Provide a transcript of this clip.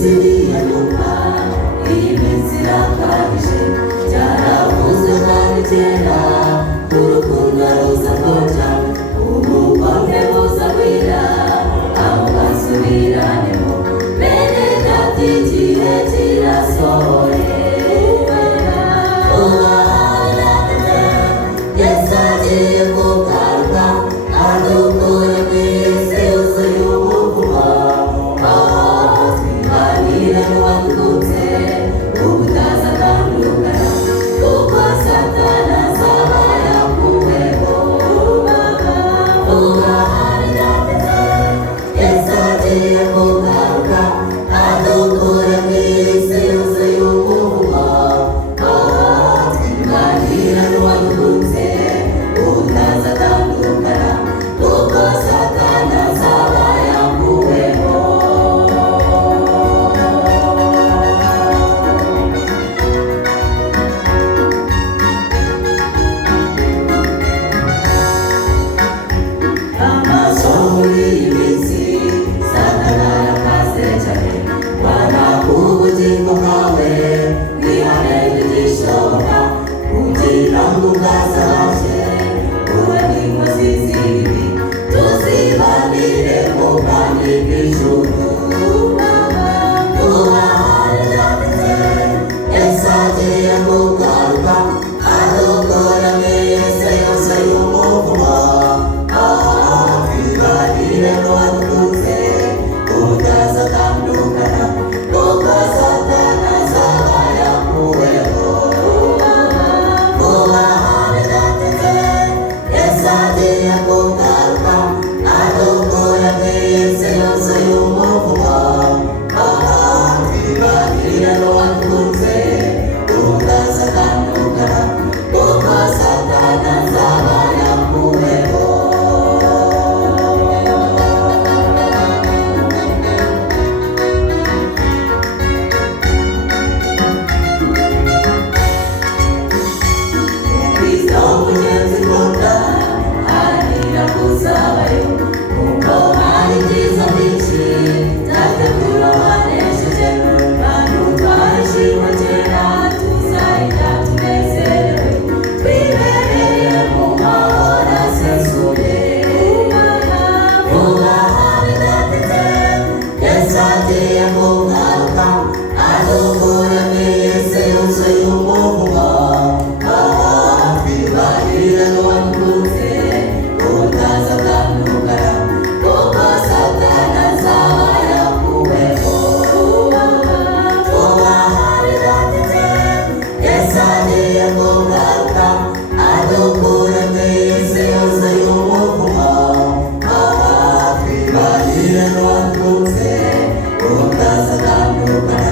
ziriheruka iyi minsi irakabije byaravuzwe kandi kera urukundo ruza rwoca ubugome buzagwira abo basubiranemo bene data igihe kirasohoye Yesu agiye kugaruka adukure mu isi yuzuye umuvumo twibanire n'uwadutse ubutazatandukana kuko satani azaba yakuweho Yesu agiye kugaruka adukure mu isi yuzuye umuvumo twibanire n'uwadutse ubutazatandukana kuko satani azaba yakuweho muri iyi minsi satani arakaze cyane wana ubugingo bwawe wihane igishoboka kugira ngo ubwazabashe ube n'inkozi z'ibibi tuzibanire mu bwami bw'ijuru Yesu agiye kugaruka adukure mu isi yose y'umuvumo twibanire n'uwadutse ubutazatandukana kuko satani azaba yakuweho Yesu agiye kugaruka adukure mu isi yose y'umuvumo twibanire n'uwadutse ubutazatandukana kuko satani azaba yakuweho Kristo mugenzi nkunda haranira kuzabayo kuko hari ibyiza byinshi byategura abanesheje kandi twarishimwe kera tuzahita tunezerewe twibereye mu mahoro asesuye Yesu agiye kugaruka adukure mu isi yuzuye umuvumo twibanire n'uwadutse ubutazatandukana kuko satani azaba yakuweho Yesu agiye kugaruka adukure mu isi yuzuye umuvumo twibanire n'uwadutse ubutazatandukana